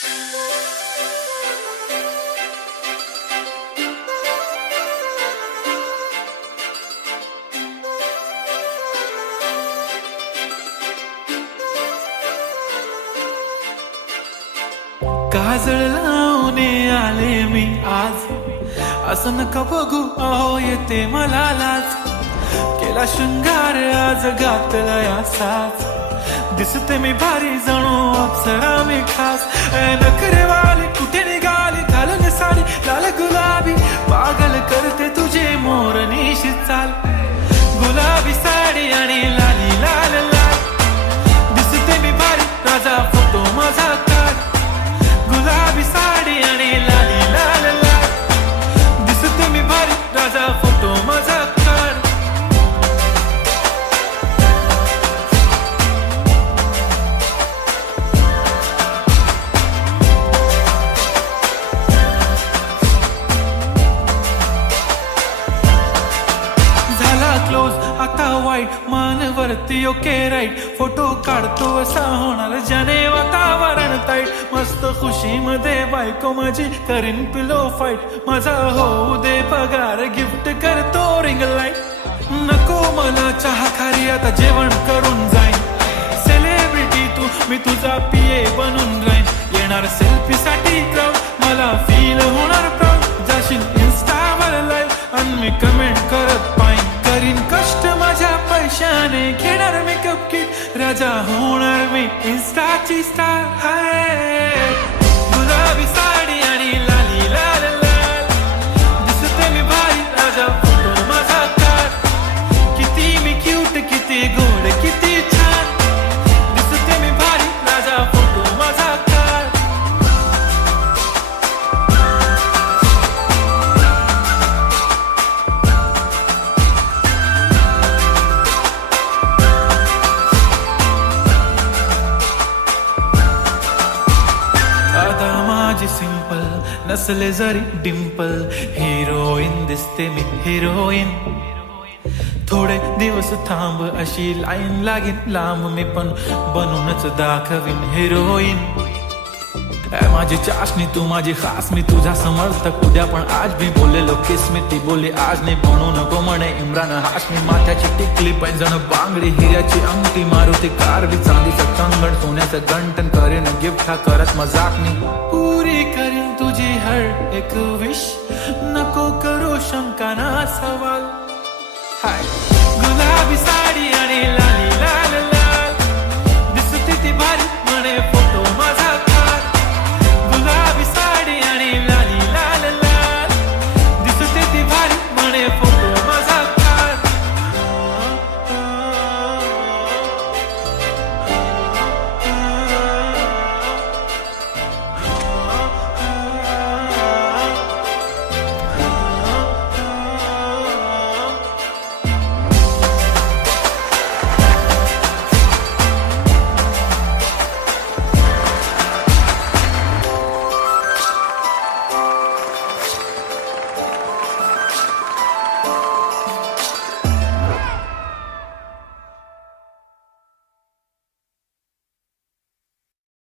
काजळ लावून आले मी आज, असं नका बघू अहो येते मला लाज. केला शृंगार आज घातला साज, दिसते मी भारी जणू अप्सरा मी खास. नखरे वाली कुठे निघाली घालून साडी लाल गुलाबी, पागल करते तुझे मोरनीशी चाल. गुलाबी साडी आणि लाली लाल लाल, दिसते मी भारी राजा फोटो माझा काढ. गुलाबी साडी आणि लाली लाल लाल, दिसते मी भारी राजा फोटो माझा काढ. झाला क्लोज आता वाईट, मानवरती ओके राईट. फोटो काढतो असा होणार ज्याने वातावरण ताईट. मस्त खुशी मध्ये बायको माझी करीन पिलो फाईट. माझा होऊ दे पगार गिफ्ट करतो रिंग लाईट. नको मला चहा खारी आता जेवण करून जाईन. सेलिब्रिटी तू मी तुझा पिये बनून राहीन. येणार सेल्फी साठी क्राऊड, मला फील होणार प्राऊड. जाशील इन्स्टावर लाईव्ह आणि मी कमेंट करत पाईन. करीन कष्ट माझ्या पैशाने, घेणार मेकअप किट, राजा होणार मी इन्स्टाची स्टार. हाय गुलाबी साडी आणि लाली लाल लाल, दिसते मी भारी राजा फोटो माझा काढ. किती मी क्यूट, किती गोड, किती छान, दिसते मी भारी राजा फोटो माझा काढ. आता माझी सिंपल नसले जरी डिंपल, हिरोईन दिसते मी हिरोईन. थोडे दिवस थांब अशी लाईन लागेल लांब, मी पण बनूनच दाखवीन हिरोईन. माझी चाशनी तू माझी खास, मी तुझा समर्थक उद्या पण आज मी बोललेलो किस मी. ती बोलली आज नाही बनू नको म्हणे इम्रान हाशमी. माथ्याची टिकली पैंजण बांगडी, हिऱ्याची अंगठी, मारुती कारवी, चांदीचं कंगण, सोन्याचं गंटन. करेन गिफ्ट हा करत मजाक मी, पुरी करीन तुझी हर एक विश. नको करू शंका ना सवाल. हाय